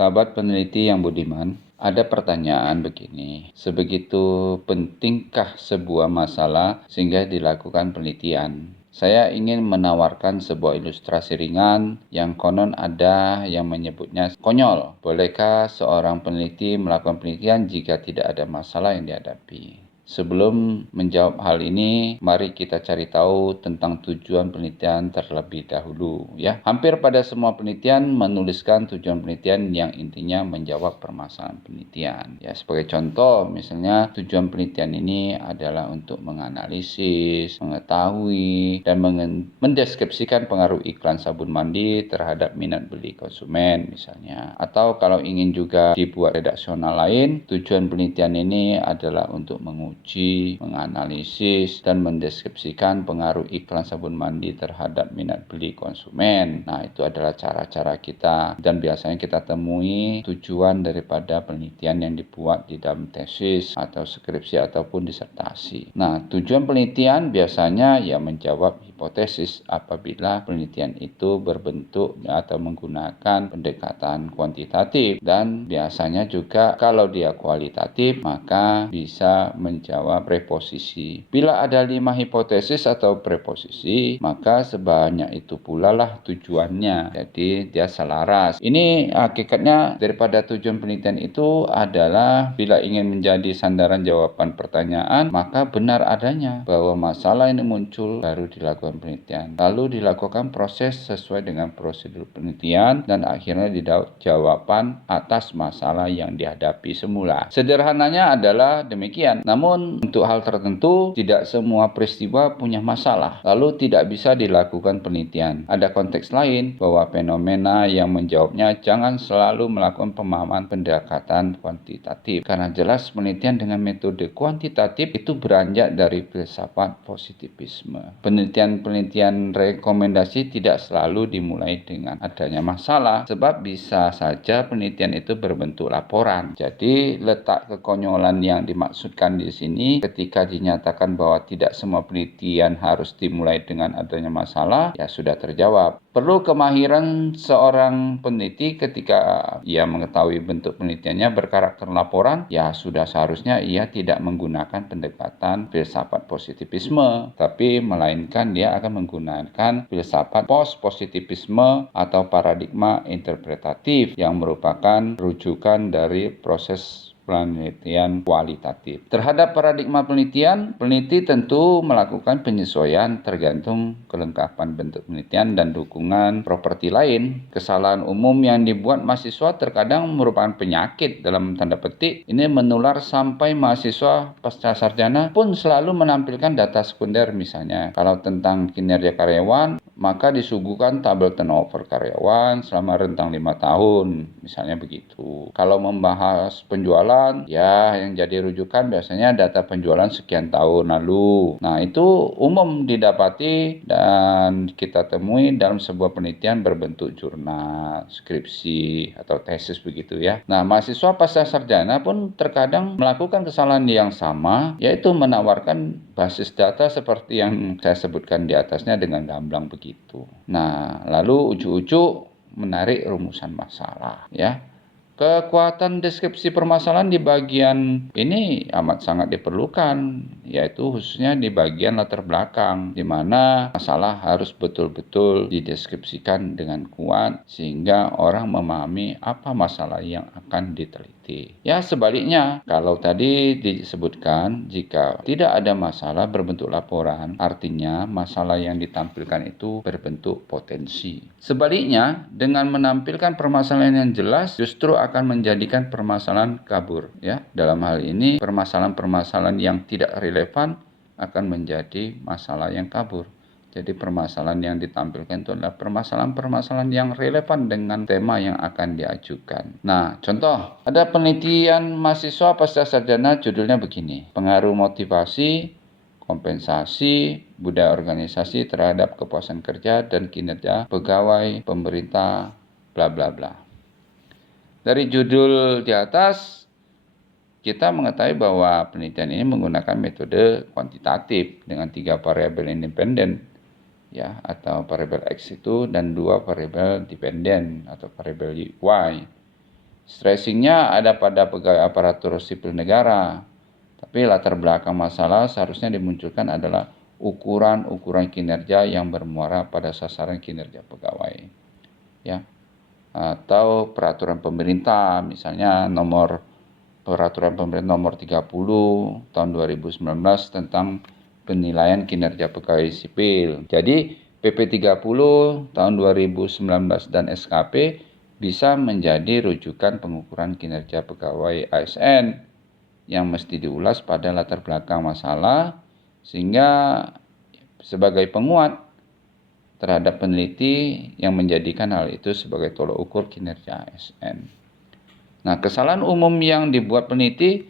Sahabat peneliti yang budiman, ada pertanyaan begini, sebegitu pentingkah sebuah masalah sehingga dilakukan penelitian? Saya ingin menawarkan sebuah ilustrasi ringan yang konon ada yang menyebutnya konyol. Bolehkah seorang peneliti melakukan penelitian jika tidak ada masalah yang dihadapi? Sebelum menjawab hal ini, mari kita cari tahu tentang tujuan penelitian terlebih dahulu. Ya, hampir pada semua penelitian menuliskan tujuan penelitian yang intinya menjawab permasalahan penelitian. Ya, sebagai contoh, misalnya tujuan penelitian ini adalah untuk menganalisis, mengetahui, dan mendeskripsikan pengaruh iklan sabun mandi terhadap minat beli konsumen, misalnya. Atau kalau ingin juga dibuat redaksional lain, tujuan penelitian ini adalah untuk menguji, menganalisis, dan mendeskripsikan pengaruh iklan sabun mandi terhadap minat beli konsumen. Nah, itu adalah cara-cara kita dan biasanya kita temui tujuan daripada penelitian yang dibuat di dalam tesis atau skripsi ataupun disertasi. Nah, tujuan penelitian biasanya ya menjawab hipotesis apabila penelitian itu berbentuk atau menggunakan pendekatan kuantitatif, dan biasanya juga kalau dia kualitatif maka bisa menjawab preposisi. Bila ada 5 hipotesis atau preposisi, maka sebanyak itu pula lah tujuannya. Jadi dia selaras. Ini hakikatnya daripada tujuan penelitian itu adalah bila ingin menjadi sandaran jawaban pertanyaan, maka benar adanya bahwa masalah ini muncul baru dilakukan penelitian. Lalu dilakukan proses sesuai dengan prosedur penelitian dan akhirnya didapat jawaban atas masalah yang dihadapi semula. Sederhananya adalah demikian. Namun untuk hal tertentu tidak semua peristiwa punya masalah, lalu tidak bisa dilakukan penelitian. Ada konteks lain bahwa fenomena yang menjawabnya jangan selalu melakukan pemahaman pendekatan kuantitatif, karena jelas penelitian dengan metode kuantitatif itu beranjak dari filsafat positivisme. Penelitian-penelitian rekomendasi tidak selalu dimulai dengan adanya masalah, sebab bisa saja penelitian itu berbentuk laporan. Jadi letak kekonyolan yang dimaksudkan di sini ketika dinyatakan bahwa tidak semua penelitian harus dimulai dengan adanya masalah, ya sudah terjawab. Perlu kemahiran seorang peneliti ketika ia mengetahui bentuk penelitiannya berkarakter laporan, ya sudah seharusnya ia tidak menggunakan pendekatan filsafat positivisme, tapi melainkan dia akan menggunakan filsafat post-positivisme atau paradigma interpretatif yang merupakan rujukan dari proses penelitian kualitatif. Terhadap paradigma penelitian, peneliti tentu melakukan penyesuaian tergantung kelengkapan bentuk penelitian dan dukungan properti lain. Kesalahan umum yang dibuat mahasiswa terkadang merupakan penyakit dalam tanda petik. Ini menular sampai mahasiswa pasca sarjana pun selalu menampilkan data sekunder, misalnya kalau tentang kinerja karyawan, maka disuguhkan tabel turnover karyawan selama rentang 5 tahun, misalnya begitu. Kalau membahas penjualan, ya yang jadi rujukan biasanya data penjualan sekian tahun lalu. Nah, itu umum didapati dan kita temui dalam sebuah penelitian berbentuk jurnal, skripsi, atau tesis begitu ya. Nah, mahasiswa pasca sarjana pun terkadang melakukan kesalahan yang sama, yaitu menawarkan basis data seperti yang saya sebutkan di atasnya dengan gamblang begitu. Nah, lalu ujuk-ujuk menarik rumusan masalah ya. Kekuatan deskripsi permasalahan di bagian ini amat sangat diperlukan, yaitu khususnya di bagian latar belakang, di mana masalah harus betul-betul dideskripsikan dengan kuat sehingga orang memahami apa masalah yang akan diteliti. Ya, sebaliknya, kalau tadi disebutkan jika tidak ada masalah berbentuk laporan, artinya masalah yang ditampilkan itu berbentuk potensi. Sebaliknya, dengan menampilkan permasalahan yang jelas justru akan menjadikan permasalahan kabur ya. Dalam hal ini permasalahan-permasalahan yang tidak relevan akan menjadi masalah yang kabur. Jadi permasalahan yang ditampilkan itu adalah permasalahan-permasalahan yang relevan dengan tema yang akan diajukan. Nah, contoh, ada penelitian mahasiswa pasca sarjana judulnya begini, pengaruh motivasi, kompensasi, budaya organisasi terhadap kepuasan kerja dan kinerja pegawai pemerintah, bla bla bla. Dari judul di atas, kita mengetahui bahwa penelitian ini menggunakan metode kuantitatif dengan 3 variabel independen ya, atau variabel X itu dan 2 variabel dependen atau variabel Y. Stressingnya ada pada pegawai aparatur sipil negara. Tapi latar belakang masalah seharusnya dimunculkan adalah ukuran-ukuran kinerja yang bermuara pada sasaran kinerja pegawai. Ya. Atau peraturan pemerintah, misalnya peraturan pemerintah nomor 30 tahun 2019 tentang penilaian kinerja pegawai sipil. Jadi PP 30 tahun 2019 dan SKP bisa menjadi rujukan pengukuran kinerja pegawai ASN yang mesti diulas pada latar belakang masalah, sehingga sebagai penguat terhadap peneliti yang menjadikan hal itu sebagai tolok ukur kinerja ASN. Nah, kesalahan umum yang dibuat peneliti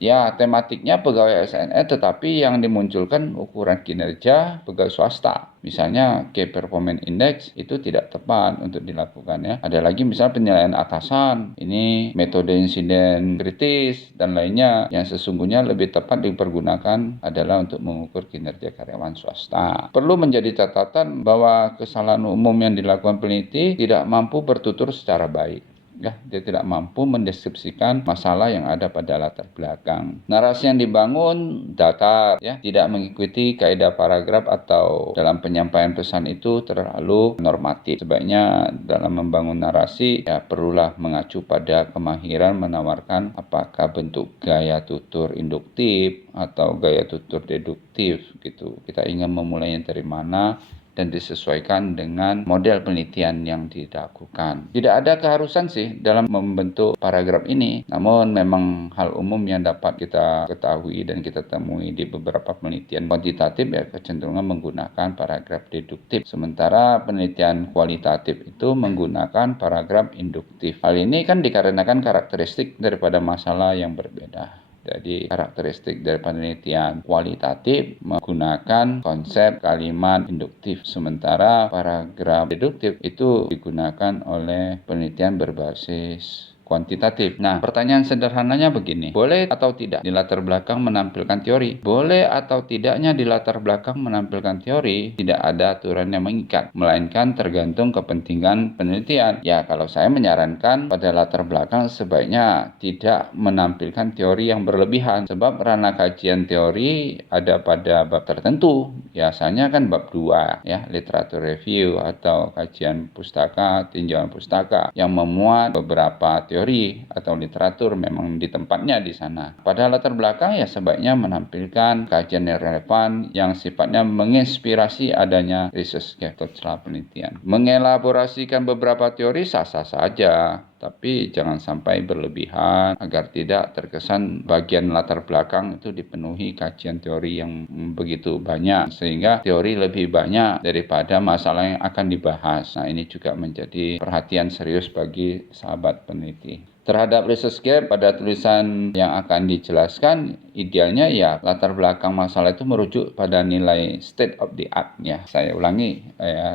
ya tematiknya pegawai ASN, tetapi yang dimunculkan ukuran kinerja pegawai swasta. Misalnya Key Performance Index itu tidak tepat untuk dilakukan ya. Ada lagi misalnya penilaian atasan, ini metode insiden kritis dan lainnya yang sesungguhnya lebih tepat dipergunakan adalah untuk mengukur kinerja karyawan swasta. Perlu menjadi catatan bahwa kesalahan umum yang dilakukan peneliti tidak mampu bertutur secara baik. Ya, dia tidak mampu mendeskripsikan masalah yang ada pada latar belakang. Narasi yang dibangun datar, ya, tidak mengikuti kaidah paragraf atau dalam penyampaian pesan itu terlalu normatif. Sebaiknya dalam membangun narasi, ya perlulah mengacu pada kemahiran menawarkan apakah bentuk gaya tutur induktif atau gaya tutur deduktif gitu. Kita ingin memulainya dari mana dan disesuaikan dengan model penelitian yang dilakukan. Tidak ada keharusan sih dalam membentuk paragraf ini, namun memang hal umum yang dapat kita ketahui dan kita temui di beberapa penelitian kuantitatif ya kecenderungan menggunakan paragraf deduktif, sementara penelitian kualitatif itu menggunakan paragraf induktif. Hal ini kan dikarenakan karakteristik daripada masalah yang berbeda. Jadi karakteristik dari penelitian kualitatif menggunakan konsep kalimat induktif, sementara paragraf deduktif itu digunakan oleh penelitian berbasis kuantitatif. Nah, pertanyaan sederhananya begini. Boleh atau tidak di latar belakang menampilkan teori? Boleh atau tidaknya di latar belakang menampilkan teori tidak ada aturan yang mengikat, melainkan tergantung kepentingan penelitian. Ya, kalau saya menyarankan pada latar belakang sebaiknya tidak menampilkan teori yang berlebihan, sebab ranah kajian teori ada pada bab tertentu. Biasanya kan bab 2, ya, literatur review atau kajian pustaka, tinjauan pustaka yang memuat beberapa teori atau literatur memang di tempatnya di sana. Pada latar belakang ya sebaiknya menampilkan kajian yang relevan yang sifatnya menginspirasi adanya research gap atau celah penelitian. Mengelaborasikan beberapa teori sah-sah saja, tapi jangan sampai berlebihan agar tidak terkesan bagian latar belakang itu dipenuhi kajian teori yang begitu banyak sehingga teori lebih banyak daripada masalah yang akan dibahas. Nah, ini juga menjadi perhatian serius bagi sahabat peneliti. Terhadap research gap pada tulisan yang akan dijelaskan, idealnya ya latar belakang masalah itu merujuk pada nilai state of the art ya. Saya ulangi,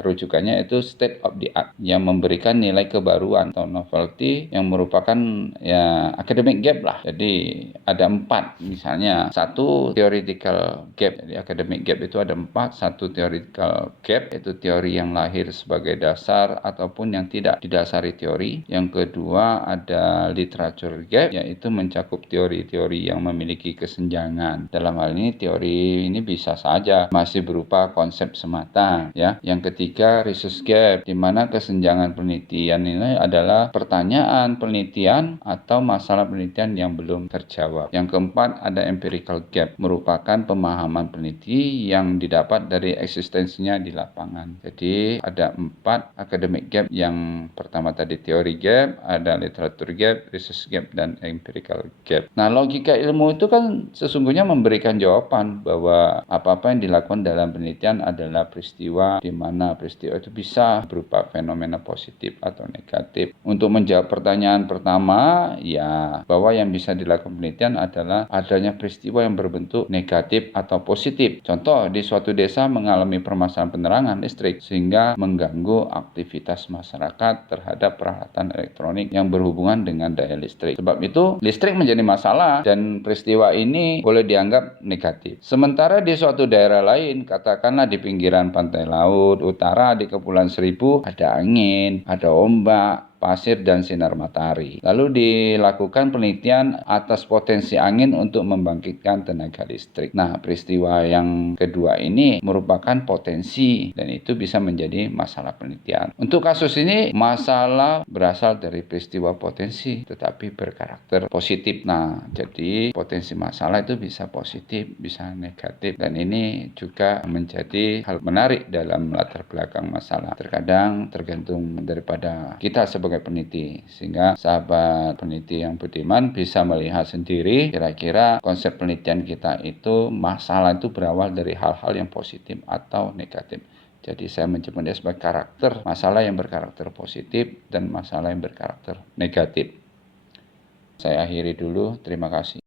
rujukannya itu state of the art yang memberikan nilai kebaruan atau novelty yang merupakan ya academic gap lah. Jadi ada 4 misalnya. 1 theoretical gap. Jadi academic gap itu ada 4. 1 theoretical gap itu teori yang lahir sebagai dasar ataupun yang tidak didasari teori. Yang kedua ada literature gap, yaitu mencakup teori-teori yang memiliki kesenjangan. Dalam hal ini teori ini bisa saja masih berupa konsep semata ya. Yang ketiga research gap, di mana kesenjangan penelitian ini adalah pertanyaan penelitian atau masalah penelitian yang belum terjawab. Yang keempat ada empirical gap, merupakan pemahaman peneliti yang didapat dari eksistensinya di lapangan. Jadi ada 4 academic gap. Yang pertama tadi teori gap, ada literature gap, research gap, dan empirical gap. Nah, logika ilmu itu kan sesungguhnya memberikan jawaban bahwa apa-apa yang dilakukan dalam penelitian adalah peristiwa di mana peristiwa itu bisa berupa fenomena positif atau negatif. Untuk menjawab pertanyaan pertama, ya bahwa yang bisa dilakukan penelitian adalah adanya peristiwa yang berbentuk negatif atau positif. Contoh, di suatu desa mengalami permasalahan penerangan listrik sehingga mengganggu aktivitas masyarakat terhadap peralatan elektronik yang berhubungan dengan daya listrik. Sebab itu, listrik menjadi masalah dan peristiwa ini boleh dianggap negatif. Sementara di suatu daerah lain, katakanlah di pinggiran pantai laut utara di Kepulauan Seribu, ada angin, ada ombak, pasir, dan sinar matahari. Lalu dilakukan penelitian atas potensi angin untuk membangkitkan tenaga listrik. Nah, peristiwa yang kedua ini merupakan potensi dan itu bisa menjadi masalah penelitian. Untuk kasus ini, masalah berasal dari peristiwa potensi tetapi berkarakter positif. Nah, jadi potensi masalah itu bisa positif, bisa negatif, dan ini juga menjadi hal menarik dalam latar belakang masalah. Terkadang tergantung daripada kita sebagai peneliti, sehingga sahabat peneliti yang budiman bisa melihat sendiri kira-kira konsep penelitian kita itu masalah itu berawal dari hal-hal yang positif atau negatif. Jadi saya menyebutnya sebagai karakter, masalah yang berkarakter positif dan masalah yang berkarakter negatif. Saya akhiri dulu, terima kasih.